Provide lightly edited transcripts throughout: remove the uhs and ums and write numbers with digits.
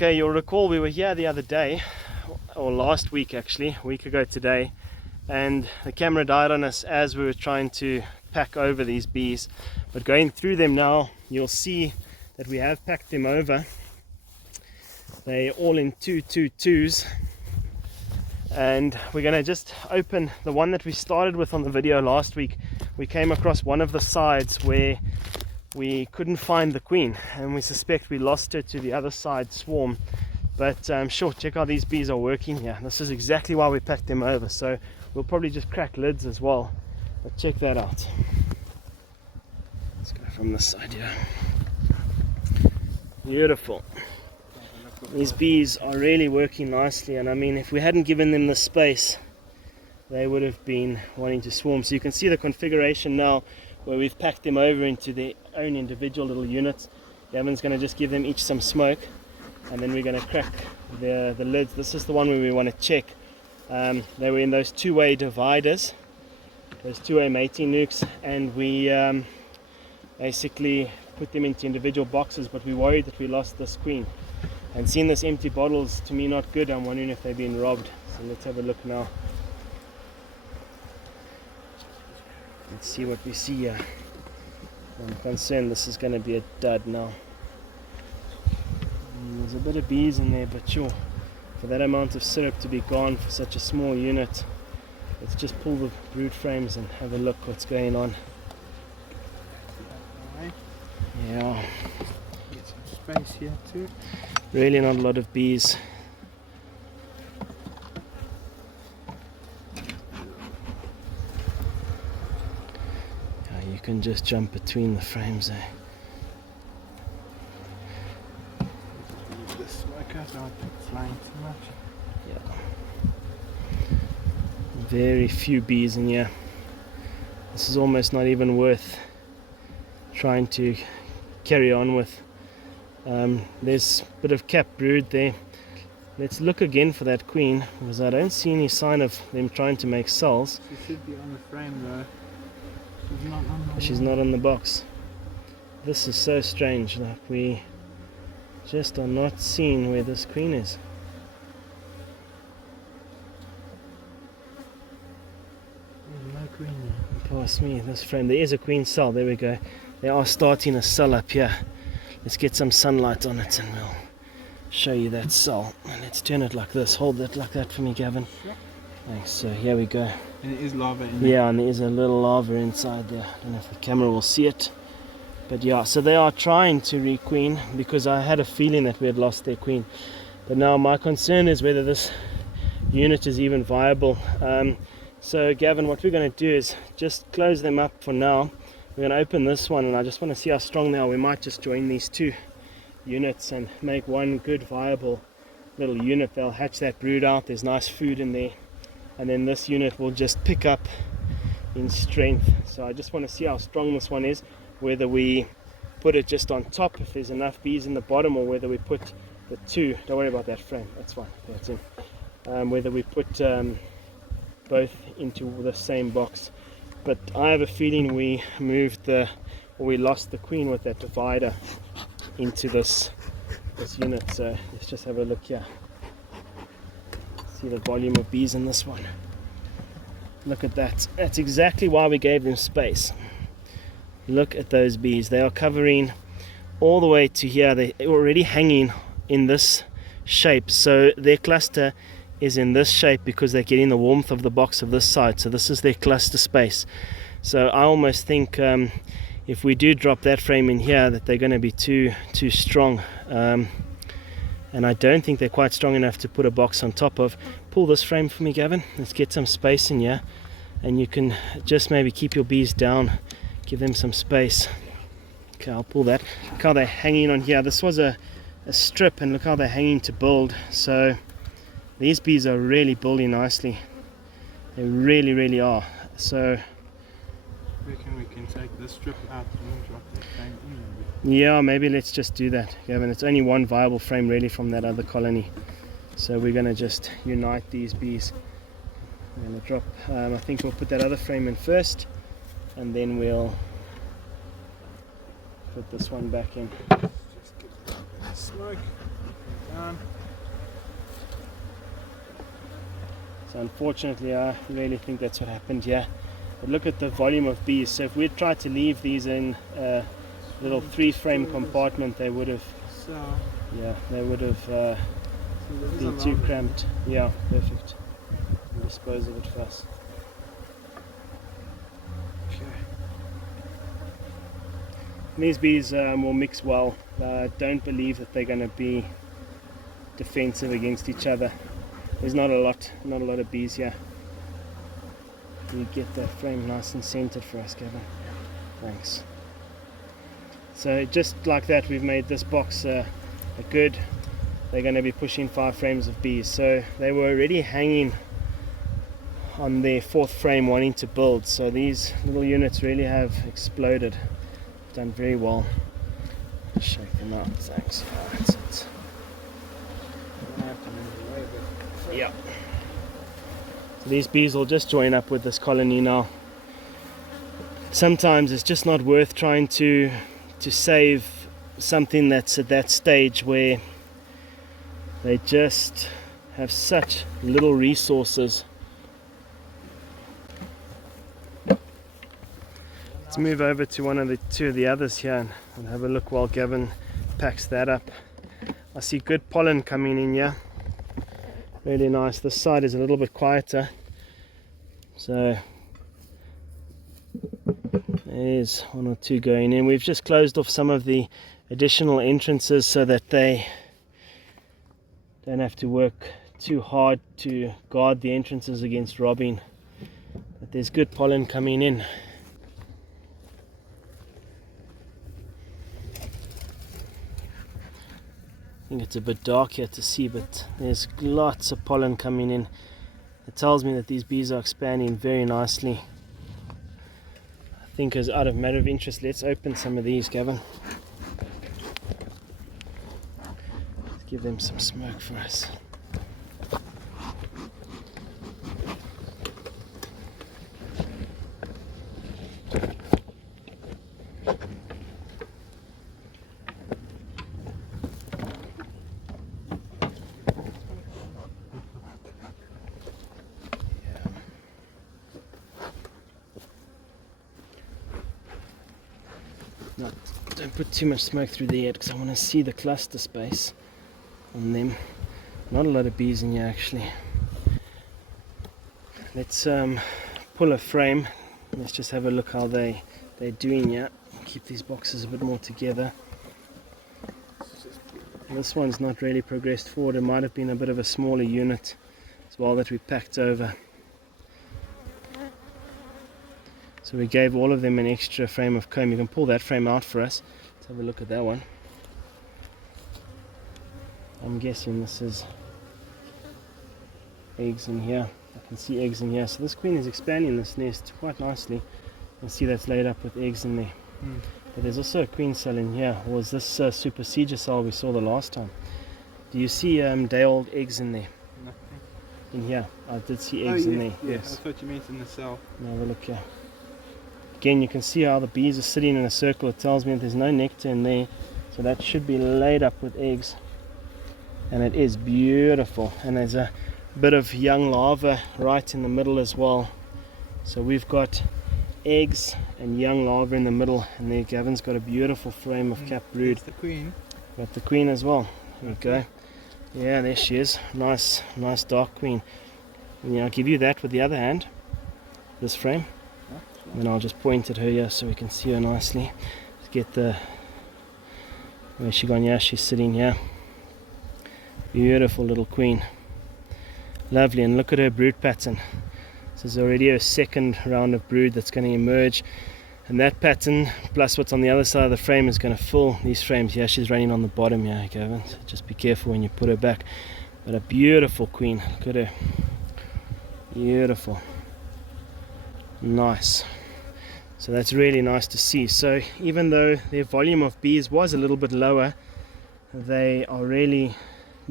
Okay, you'll recall we were here the other day, or last week actually, a week ago today, and the camera died on us as we were trying to pack over these bees. But going through them now, you'll see that we have packed them over. They're all in 222s, and we're going to just open the one that we started with on the video last week. We came across one of the sides where we couldn't find the queen, and we suspect we lost her to the other side swarm. But sure, check how these bees are working here. This is exactly why we packed them over, so we'll probably just crack lids as well. But check that out. Let's go from this side here. Beautiful. These bees are really working nicely, and I mean, if we hadn't given them the space, they would have been wanting to swarm. So you can see the configuration now where we've packed them over into their own individual little units. Gavin's going to just give them each some smoke, and then we're going to crack the lids. This is the one where we want to check. They were in those two-way dividers, those two-way mating nucs, and we basically put them into individual boxes, but we worried that we lost this queen. And seeing this empty bottles, to me, not good. I'm wondering if they've been robbed. So let's have a look now. Let's see what we see here. I'm concerned this is going to be a dud now. There's a bit of bees in there, but sure, for that amount of syrup to be gone for such a small unit, let's just pull the brood frames and have a look what's going on. Yeah. Get some space here too. Really not a lot of bees. You can just jump between the frames there. The smoke out, I think it's flying too much. Yeah. Very few bees in here. This is almost not even worth trying to carry on with. There's a bit of capped brood there. Let's look again for that queen, because I don't see any sign of them trying to make cells. She should be on the frame though. She's not on the box. This is so strange. Like, we just are not seeing where this queen is. There's no queen there. Past me, this frame. There is a queen cell. There we go. They are starting a cell up here. Let's get some sunlight on it and we'll show you that cell. And let's turn it like this. Hold it like that for me, Gavin. Sure. Thanks. So here we go. And it is lava in there. Yeah, and there is a little lava inside there. I don't know if the camera will see it. But yeah, so they are trying to re-queen, because I had a feeling that we had lost their queen. But now my concern is whether this unit is even viable. So Gavin, what we're going to do is just close them up for now. We're going to open this one, and I just want to see how strong they are. We might just join these two units and make one good viable little unit. They'll hatch that brood out. There's nice food in there. And then this unit will just pick up in strength. So I just want to see how strong this one is, whether we put it just on top if there's enough bees in the bottom, or whether we put the two, don't worry about that frame, that's fine, that's in, whether we put both into the same box. But I have a feeling we we lost the queen with that divider into this unit. So let's just have a look here. See the volume of bees in this one. Look at that. That's exactly why we gave them space. Look at those bees. They are covering all the way to here. They're already hanging in this shape. So their cluster is in this shape because they're getting the warmth of the box of this side. So this is their cluster space. So I almost think if we do drop that frame in here, that they're going to be too strong. And I don't think they're quite strong enough to put a box on top of. Pull this frame for me, Gavin. Let's get some space in here. And you can just maybe keep your bees down. Give them some space. Okay, I'll pull that. Look how they're hanging on here. This was a strip, and look how they're hanging to build. So these bees are really building nicely. They really, really are. So I reckon we can take this strip out and drop that frame in. Yeah, maybe let's just do that, Gavin. It's only one viable frame really from that other colony. So we're going to just unite these bees. We're going to drop, I think we'll put that other frame in first, and then we'll put this one back in. Just get the smoke. So unfortunately, I really think that's what happened here. But look at the volume of bees. So if we'd tried to leave these in a little 3-frame compartment, they would have, So, yeah, they would have there is a been lot too of it. cramped. Yeah, perfect. We'll dispose of it first. Okay. These bees will mix well. Don't believe that they're going to be defensive against each other. There's not a lot of bees here. You get that frame nice and centered for us, Gavin. Thanks. So just like that, we've made this box a good. They're going to be pushing 5 frames of bees. So they were already hanging on their 4th frame wanting to build. So these little units really have exploded. Done very well. Shake them out, thanks. That's it. Yeah. So these bees will just join up with this colony now. Sometimes it's just not worth trying to save something that's at that stage where they just have such little resources. Let's move over to one of the 2 of the others here and have a look while Gavin packs that up. I see good pollen coming in here. Really nice. This side is a little bit quieter. So there's 1 or 2 going in. We've just closed off some of the additional entrances so that they don't have to work too hard to guard the entrances against robbing. But there's good pollen coming in. I think it's a bit dark here to see, but there's lots of pollen coming in. It tells me that these bees are expanding very nicely. I think as out of matter of interest, let's open some of these, Gavin. Let's give them some smoke for us. No, don't put too much smoke through there yet because I want to see the cluster space on them. Not a lot of bees in here actually. Let's pull a frame. Let's just have a look how they're doing here. Keep these boxes a bit more together. This one's not really progressed forward. It might have been a bit of a smaller unit as well that we packed over. So we gave all of them an extra frame of comb. You can pull that frame out for us. Let's have a look at that one. I'm guessing this is eggs in here. I can see eggs in here. So this queen is expanding this nest quite nicely. You can see that's laid up with eggs in there. But there's also a queen cell in here. Or was this super seed cell we saw the last time? Do you see day-old eggs in there? Nothing. In here. I did see eggs in there. Yeah, Yes. I thought you meant in the cell. Now have a look here. Again, you can see how the bees are sitting in a circle. It tells me that there's no nectar in there. So that should be laid up with eggs. And it is beautiful. And there's a bit of young larvae right in the middle as well. So we've got eggs and young larvae in the middle. And there Gavin's got a beautiful frame of capped brood. That's the queen. Got the queen as well. There we go. Yeah, there she is. Nice dark queen. And yeah, I'll give you that with the other hand. This frame. And then I'll just point at her here so we can see her nicely. Let's get the... Where's she gone? Yeah, she's sitting here. Beautiful little queen. Lovely, and look at her brood pattern. This is already her second round of brood that's going to emerge. And that pattern, plus what's on the other side of the frame, is going to fill these frames. Yeah, she's running on the bottom here, Gavin. So just be careful when you put her back. But a beautiful queen. Look at her. Beautiful. Nice. So that's really nice to see. So even though their volume of bees was a little bit lower, they are really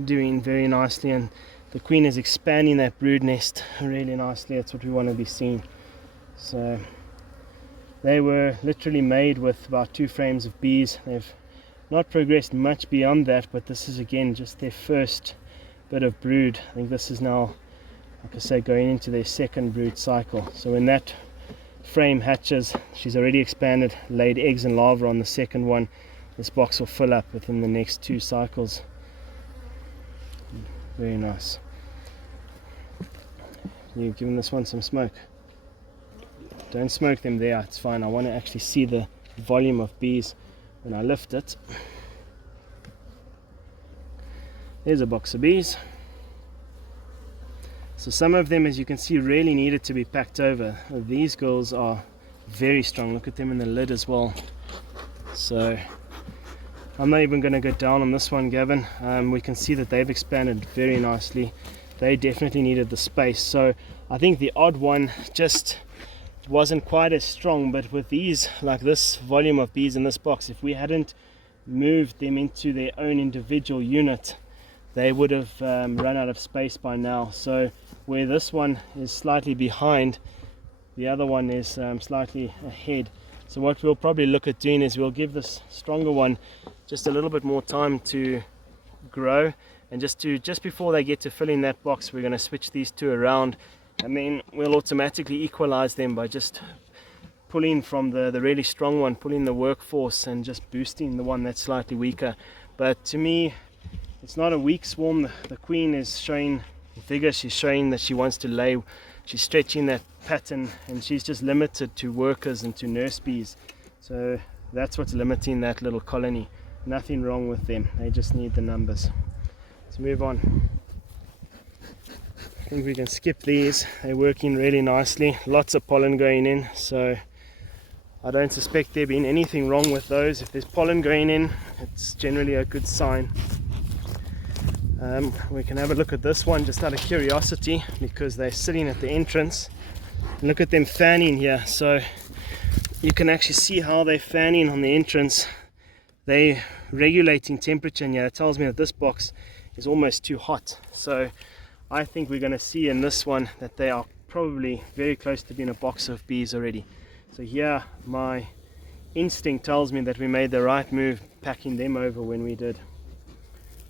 doing very nicely, and the queen is expanding that brood nest really nicely. That's what we want to be seeing. So they were literally made with about 2 frames of bees. They've not progressed much beyond that, but this is again just their first bit of brood. I think this is now, like I say, going into their second brood cycle. So when that frame hatches, she's already expanded, laid eggs and larvae on the second one. This box will fill up within the next 2 cycles. Very nice. You've given this one some smoke. Don't smoke them there, it's fine. I want to actually see the volume of bees when I lift it. There's a box of bees. So some of them, as you can see, really needed to be packed over. These girls are very strong. Look at them in the lid as well. So I'm not even going to go down on this one, Gavin. We can see that they've expanded very nicely. They definitely needed the space. So I think the odd one just wasn't quite as strong, but with these, like this volume of bees in this box, if we hadn't moved them into their own individual unit, they would have run out of space by now. So where this one is slightly behind, the other one is slightly ahead. So what we'll probably look at doing is we'll give this stronger one just a little bit more time to grow, and just before they get to filling that box, we're going to switch these two around, and then we'll automatically equalize them by just pulling from the really strong one, pulling the workforce and just boosting the one that's slightly weaker. But to me, it's not a weak swarm. The queen is showing vigor, she's showing that she wants to lay, she's stretching that pattern, and she's just limited to workers and to nurse bees. So that's what's limiting that little colony. Nothing wrong with them, they just need the numbers. Let's move on. I think we can skip these. They're working really nicely, lots of pollen going in, so I don't suspect there being anything wrong with those. If there's pollen going in, it's generally a good sign. We can have a look at this one just out of curiosity, because they're sitting at the entrance. Look at them fanning here, so you can actually see how they're fanning on the entrance. They're regulating temperature in here. It tells me that this box is almost too hot, so I think we're going to see in this one that they are probably very close to being a box of bees already. So here my instinct tells me that we made the right move packing them over when we did.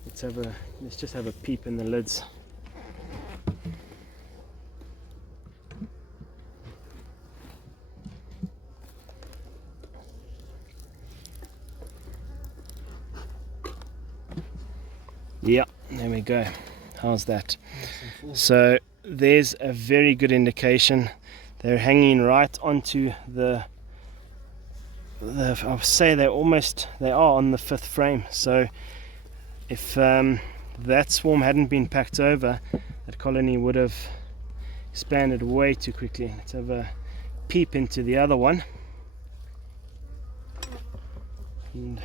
Let's just have a peep in the lids. Yeah, there we go. How's that? So there's a very good indication. They're hanging right onto I'll say they are on the 5th frame. So if that swarm hadn't been packed over, that colony would have expanded way too quickly. Let's have a peep into the other one. And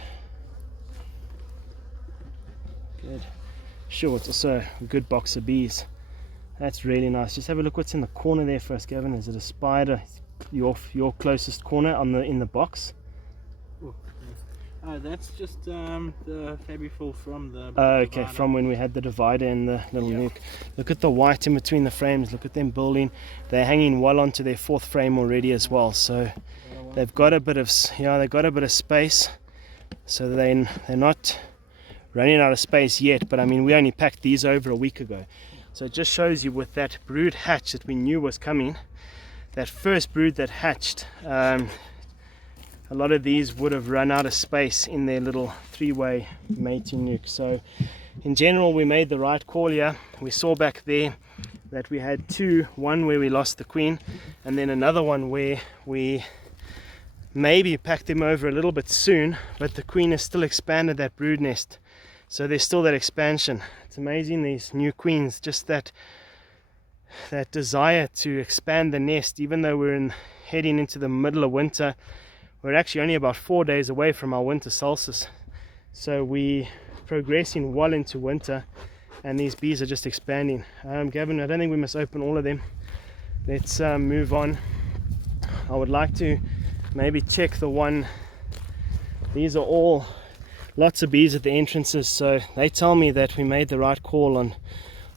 good. Sure, it's also a good box of bees. That's really nice. Just have a look what's in the corner there for us, Gavin. Is it a spider? Your closest corner in the box? That's just the Fabiful from the okay, divider. From when we had the divider and the little nuke. Look at the white in between the frames. Look at them building. They're hanging well onto their 4th frame already as well. So they've got a bit of space. So they're not running out of space yet. But I mean, we only packed these over a week ago. So it just shows you with that brood hatch that we knew was coming. That first brood that hatched. A lot of these would have run out of space in their little 3-way mating nuke. So in general, we made the right call here. We saw back there that we had one where we lost the queen, and then another one where we maybe packed them over a little bit soon, but the queen has still expanded that brood nest. So there's still that expansion. It's amazing, these new queens, just that desire to expand the nest, even though we're heading into the middle of winter. We're actually only about 4 days away from our winter solstice, so we're progressing well into winter, and these bees are just expanding. Gavin, I don't think we must open all of them. Let's move on. I would like to maybe check the one. These are all lots of bees at the entrances, so they tell me that we made the right call on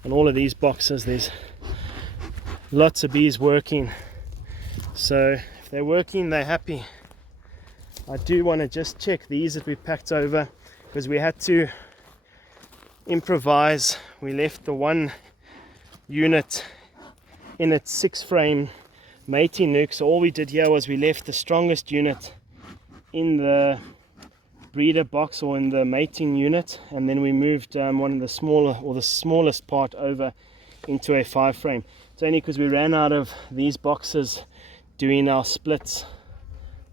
all of these boxes. There's lots of bees working, so if they're working, they're happy. I do want to just check these that we packed over. because we had to improvise. We left the one unit in its 6-frame mating nuc. So all we did here was we left the strongest unit in the breeder box or in the mating unit, and then we moved one of the smaller, or the smallest part, over into a 5-frame. It's only because we ran out of these boxes doing our splits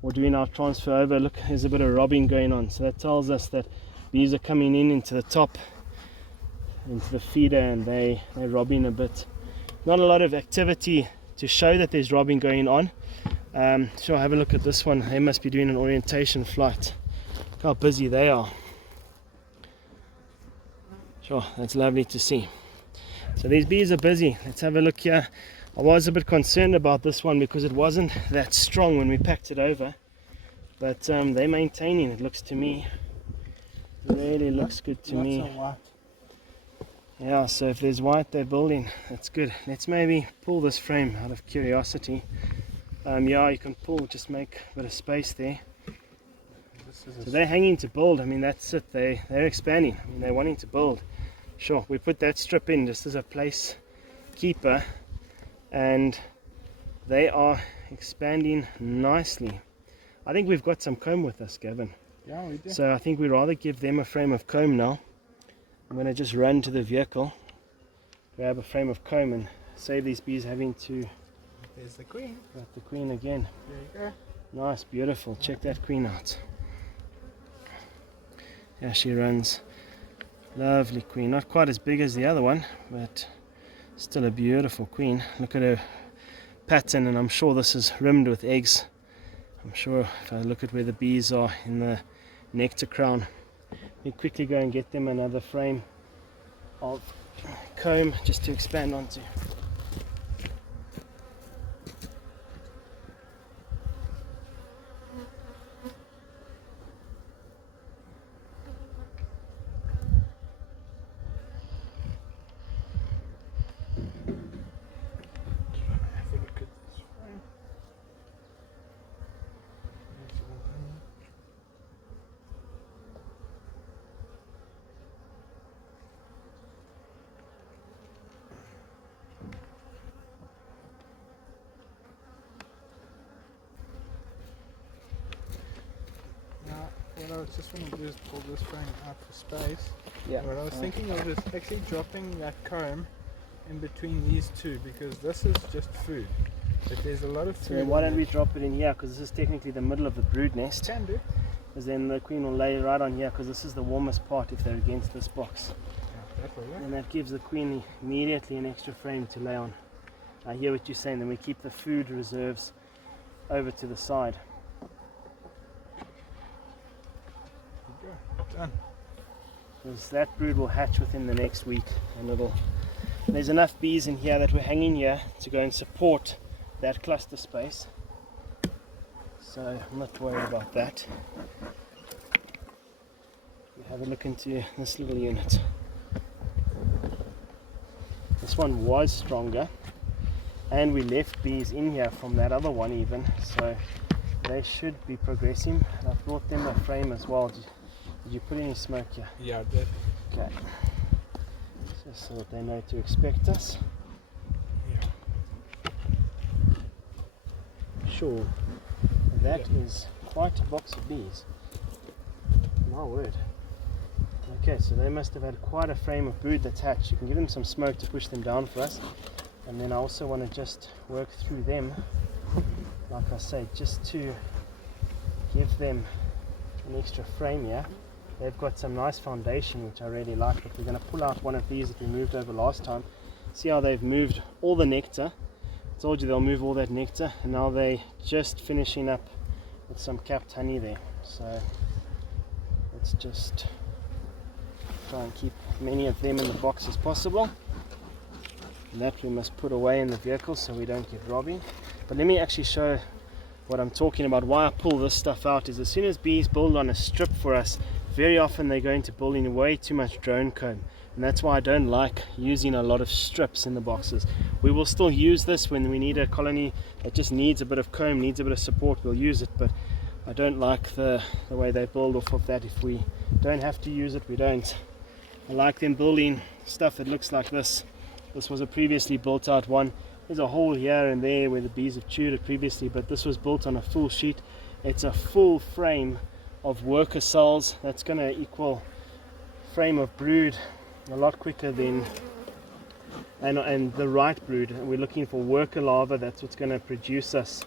or doing our transfer over. Look, there's a bit of robbing going on, so that tells us that bees are coming in into the top, into the feeder, and they're robbing a bit. Not a lot of activity to show that there's robbing going on. So have a look at this one. They must be doing an orientation flight. Look how busy they are. Sure, that's lovely to see. So these bees are busy. Let's have a look here. I was a bit concerned about this one because it wasn't that strong when we packed it over, but they're maintaining, it looks to me. It really looks good to me. Yeah, so if there's white they're building, that's good. Let's maybe pull this frame out of curiosity. Yeah, you can pull, just make a bit of space there. So they're hanging to build. I mean, that's it, they're expanding. I mean, they're wanting to build. Sure, we put that strip in just as a place keeper, and they are expanding nicely. I think we've got some comb with us, Gavin. Yeah, we do. So I think we'd rather give them a frame of comb now. I'm going to just run to the vehicle, grab a frame of comb, and save these bees having to... There's the queen. Got the queen again. There you go. Nice, beautiful. Check that queen out. Yeah, she runs. Lovely queen. Not quite as big as the other one, but still a beautiful queen. Look at her pattern, and I'm sure this is rimmed with eggs. I'm sure if I look at where the bees are in the nectar crown. We quickly go and get them another frame of comb just to expand onto. What I was just want to do is pull this frame out for space. Yeah. What I was thinking of is actually dropping that comb in between these two, because this is just food. But there's a lot of food. So why don't we drop it in here, because this is technically the middle of the brood nest. Can do. Because then the queen will lay right on here, because this is the warmest part if they're against this box. Yeah, that will work. And that gives the queen immediately an extra frame to lay on. I hear what you're saying. Then we keep the food reserves over to the side. Done. Because that brood will hatch within the next week, and there's enough bees in here that we're hanging here to go and support that cluster space, so I'm not worried about that. We have a look into this little unit. This one was stronger, and we left bees in here from that other one even, so they should be progressing. And I've brought them a frame as well. Did you put any smoke here? Yeah, I did. Okay. Just so that they know to expect us. Yeah. Sure. That is quite a box of bees. My word. Okay, so they must have had quite a frame of brood that's hatched. You can give them some smoke to push them down for us. And then I also want to just work through them, like I say, just to give them an extra frame here. They've got some nice foundation, which I really like, but we're going to pull out one of these that we moved over last time. See how they've moved all the nectar. I told you they'll move all that nectar, and now they're just finishing up with some capped honey there. So let's just try and keep as many of them in the box as possible. And that we must put away in the vehicle so we don't get robbing. But let me actually show what I'm talking about. Why I pull this stuff out is as soon as bees build on a strip for us, very often they're going to build in way too much drone comb, and that's why I don't like using a lot of strips in the boxes. We will still use this when we need a colony that just needs a bit of comb, needs a bit of support, we'll use it, but I don't like the way they build off of that if we don't have to use it, we don't. I like them building stuff that looks like this. This was a previously built out one. There's a hole here and there where the bees have chewed it previously, but this was built on a full sheet. It's a full frame of worker cells. That's going to equal frame of brood a lot quicker than and the right brood. We're looking for worker larvae. That's what's going to produce us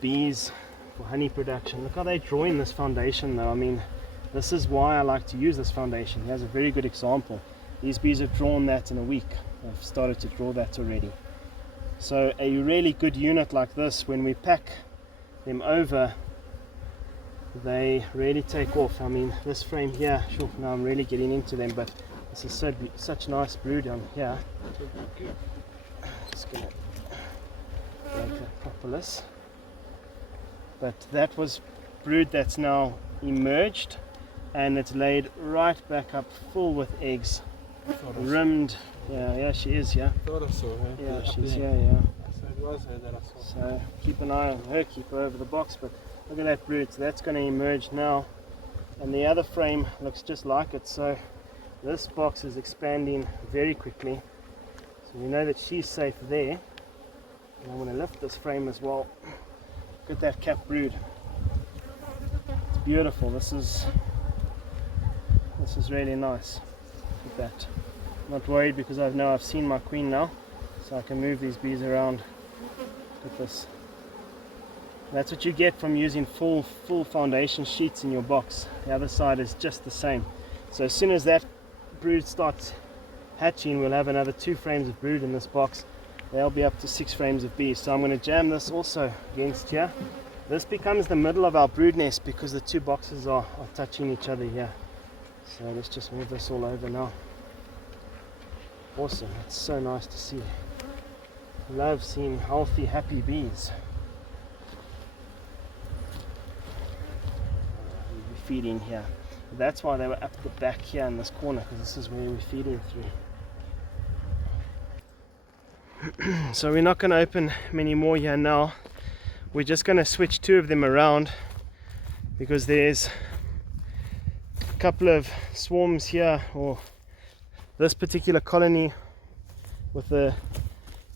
bees for honey production. Look how they're drawing this foundation though. I mean, this is why I like to use this foundation. Here's a very good example. These bees have drawn that in a week. I've started to draw that already. So a really good unit like this, when we pack them over, they really take off. I mean, this frame here, sure, now I'm really getting into them, but this is such nice brood on here. Just gonna break that propolis. But that was brood that's now emerged, and it's laid right back up full with eggs, rimmed. Yeah, she is, yeah. Thought I saw her. Yeah, she's here, yeah. So it was her that I saw. So keep an eye on her, keep her over the box, but look at that brood. So that's going to emerge now, and the other frame looks just like it. So this box is expanding very quickly. So we know that she's safe there. And I'm going to lift this frame as well. Look at that cap brood. It's beautiful. This is really nice. Look at that. Not worried because I know I've seen my queen now, so I can move these bees around. Look at this. That's what you get from using full foundation sheets in your box. The other side is just the same. So as soon as that brood starts hatching, we'll have another 2 frames of brood in this box. They'll be up to 6 frames of bees. So I'm going to jam this also against here. This becomes the middle of our brood nest because the 2 boxes are touching each other here. So let's just move this all over now. Awesome, it's so nice to see. Love seeing healthy, happy bees. We'll be feeding here. That's why they were up the back here in this corner, because this is where we're feeding through. So we're not going to open many more here now. We're just going to switch 2 of them around because there's a couple of swarms here, or this particular colony with the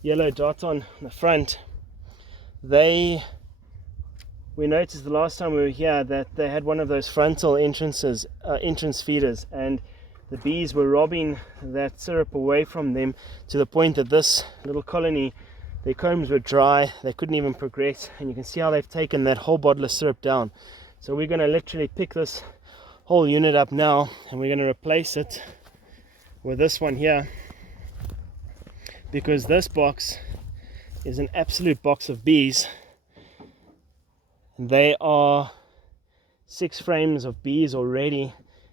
yellow dot on the front. We noticed the last time we were here that they had one of those frontal entrance feeders, and the bees were robbing that syrup away from them to the point that this little colony, their combs were dry, they couldn't even progress, and you can see how they've taken that whole bottle of syrup down. So we're going to literally pick this whole unit up now, and we're going to replace it with this one here, because this box is an absolute box of bees, and they are 6 frames of bees already.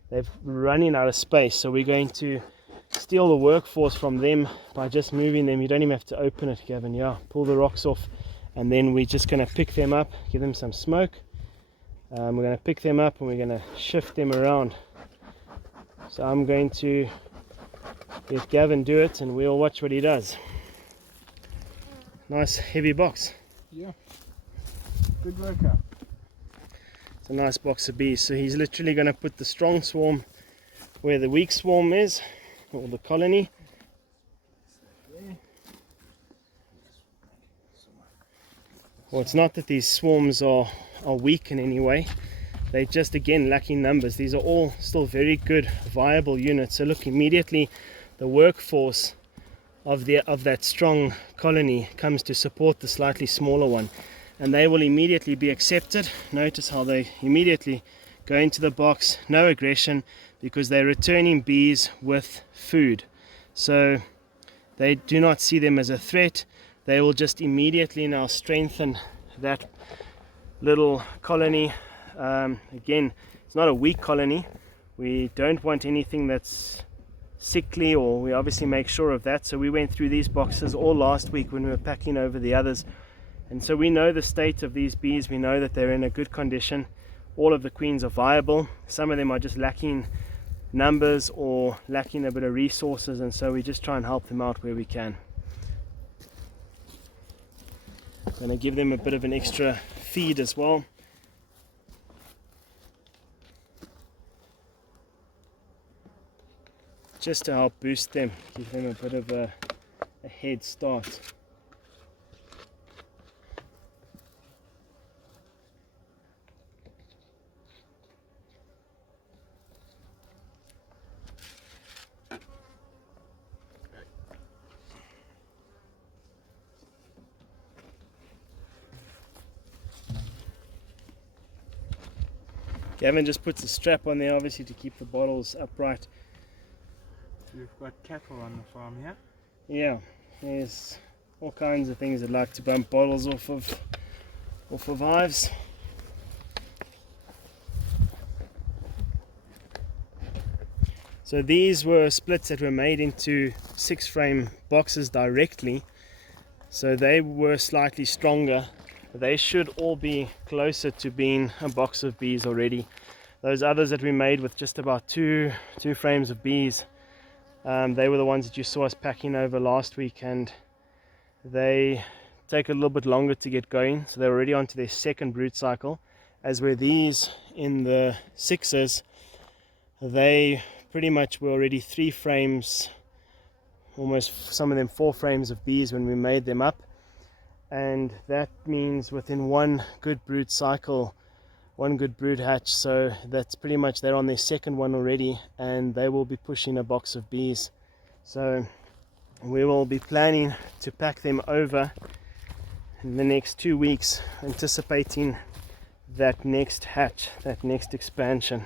They're running out of space, so we're going to steal the workforce from them by just moving them. You don't even have to open it, Gavin. Yeah, pull the rocks off, and then we're just going to pick them up, give them some smoke. We're going to pick them up and we're going to shift them around. So I'm going to let Gavin do it and we'll watch what he does. Nice heavy box. Yeah, good workout. It's a nice box of bees. So he's literally going to put the strong swarm where the weak swarm is, or the colony. Well, it's not that these swarms are weak in any way. They're just, again, lacking numbers. These are all still very good, viable units. So look, immediately the workforce of that strong colony comes to support the slightly smaller one, and they will immediately be accepted. Notice how they immediately go into the box, no aggression, because they're returning bees with food. So they do not see them as a threat. They will just immediately now strengthen that little colony. Again, it's not a weak colony. We don't want anything that's sickly, or we obviously make sure of that. So we went through these boxes all last week when we were packing over the others, and so we know the state of these bees. We know that they're in a good condition. All of the queens are viable. Some of them are just lacking numbers or lacking a bit of resources, and so we just try and help them out where we can. Going to give them a bit of an extra feed as well. just to help boost them, give them a bit of a head start. Gavin just puts a strap on there, obviously, to keep the bottles upright. We've got cattle on the farm here. Yeah, there's all kinds of things that like to bump bottles off of hives. So these were splits that were made into 6-frame boxes directly, so they were slightly stronger. They should all be closer to being a box of bees already. Those others that we made with just about two frames of bees, they were the ones that you saw us packing over last week, and they take a little bit longer to get going, so they're already onto their second brood cycle. As were these in the 6s, they pretty much were already 3 frames, almost some of them 4 frames of bees when we made them up. And that means within one good brood cycle, one good brood hatch, so that's pretty much they're on their second one already, and they will be pushing a box of bees. So we will be planning to pack them over in the next 2 weeks, anticipating that next hatch, that next expansion.